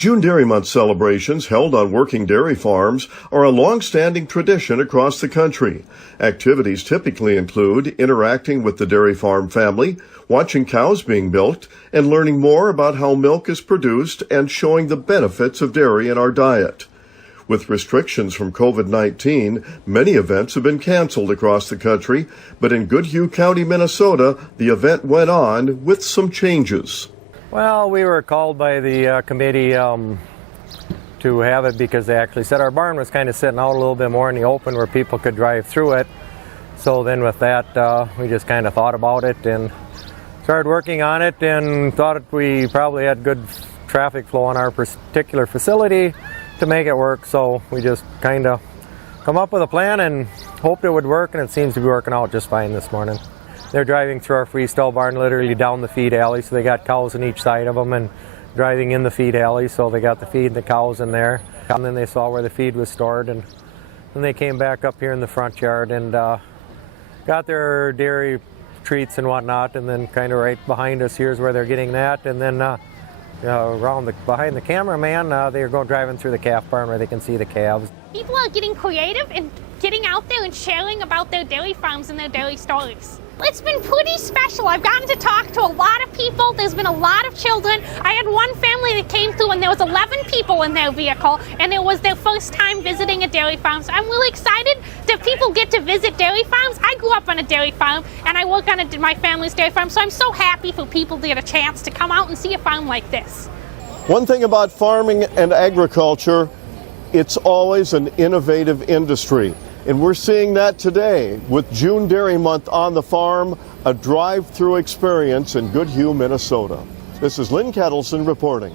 June Dairy Month celebrations held on working dairy farms are a long-standing tradition across the country. Activities typically include interacting with the dairy farm family, watching cows being milked, and learning more about how milk is produced and showing the benefits of dairy in our diet. With restrictions from COVID-19, many events have been canceled across the country, but in Goodhue County, Minnesota, the event went on with some changes. Well, we were called by the committee to have it because they actually said our barn was kind of sitting out a little bit more in the open where people could drive through it. So then with that, we just kind of thought about it and started working on it and thought we probably had good traffic flow on our particular facility to make it work. So we just kind of come up with a plan and hoped it would work, and it seems to be working out just fine this morning. They're driving through our freestall barn literally down the feed alley, so they got cows on each side of them and driving in the feed alley, so they got the feed and the cows in there. And then they saw where the feed was stored, and then they came back up here in the front yard and got their dairy treats and whatnot, and then kind of right behind us here's where they're getting that, and then behind the cameraman, they're going driving through the calf barn where they can see the calves. People are getting creative and getting out there and sharing about their dairy farms and their dairy stories. It's been pretty special. I've gotten to talk to a lot of people. There's been a lot of children. I had one family that came through and there was 11 people in their vehicle, and it was their first time visiting a dairy farm. So I'm really excited that people get to visit dairy farms. I grew up on a dairy farm and I work on my family's dairy farm, so I'm so happy for people to get a chance to come out and see a farm like this. One thing about farming and agriculture, it's always an innovative industry. And we're seeing that today with June Dairy Month on the farm, a drive-through experience in Goodhue, Minnesota. This is Lynn Ketelsen reporting.